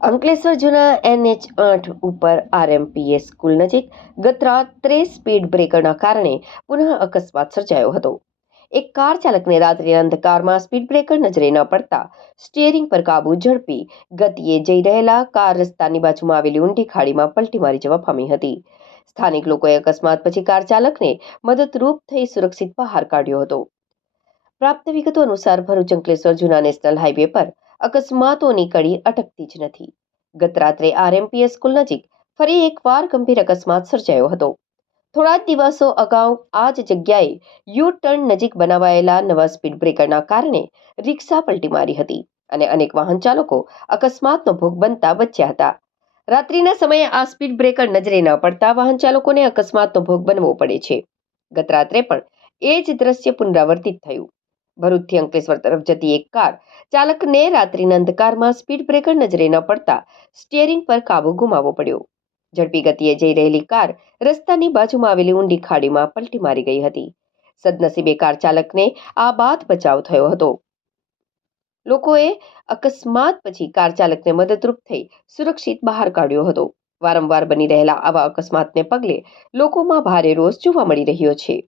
અંકલેશ્વર જૂના NH8 ઉપર RMPS school નજીક ગત રાત્રે સ્પીડ બ્રેકરના કારણે પુનઃ અકસ્માત સર્જાયો હતો. એક કાર ચાલકને રાત્રિના અંધકારમાં સ્પીડ બ્રેકર નજરે ન પડતા સ્ટીયરિંગ પર કાબુ ઝડપી ગતિએ જઈ રહેલા કાર રસ્તાની બાજુમાં આવેલી ઊંડી ખાડીમાં પલટી મારી જવા પામી હતી. સ્થાનિક લોકોએ અકસ્માત પછી કાર ચાલકને મદદરૂપ થઈ સુરક્ષિત બહાર કાઢ્યો હતો. પ્રાપ્ત વિગતો અનુસાર ભરૂચ અંકલેશ્વર જૂના નેશનલ હાઈવે પર અકસ્માતોની કડી અટકતી જ નથી. ગત રાત્રે RMPS સ્કૂલ નજીક ફરી એકવાર ગંભીર અકસ્માત સર્જાયો હતો. થોડા જ દિવસો અગાઉ આ જ જગ્યાએ યુ ટર્ન નજીક બનાવાયેલા નવા સ્પીડ બ્રેકરના કારણે રિક્ષા પલટી મારી હતી અને અનેક વાહન ચાલકો અકસ્માતનો ભોગ બનતા બચ્યા હતા. રાત્રિના સમયે આ સ્પીડ બ્રેકર નજરે ન પડતા વાહન ચાલકોને અકસ્માતનો ભોગ બનવો પડે છે. ગત રાત્રે પણ એ જ દ્રશ્ય પુનરાવર્તિત થયું. ભરૂચથી અંકલેશ્વર તરફ જતી એક કાર ચાલકને રાત્રિના અંધકારમાં સ્પીડ બ્રેકર નજરે ન પડતા સ્ટીયરિંગ પર કાબુ ગુમાવવો પડ્યો. ઝડપી ગતિએ જઈ રહેલી કાર રસ્તાની બાજુમાં આવેલી ઊંડી ખાડીમાં પલટી મારી ગઈ હતી. સદનસીબે કાર ચાલકને આ બાદ બચાવ થયો હતો. લોકોએ અકસ્માત પછી કાર ચાલકને મદદરૂપ થઈ સુરક્ષિત બહાર કાઢ્યો હતો. વારંવાર બની રહેલા આવા અકસ્માતને પગલે લોકોમાં ભારે રોષ જોવા મળી રહ્યો છે.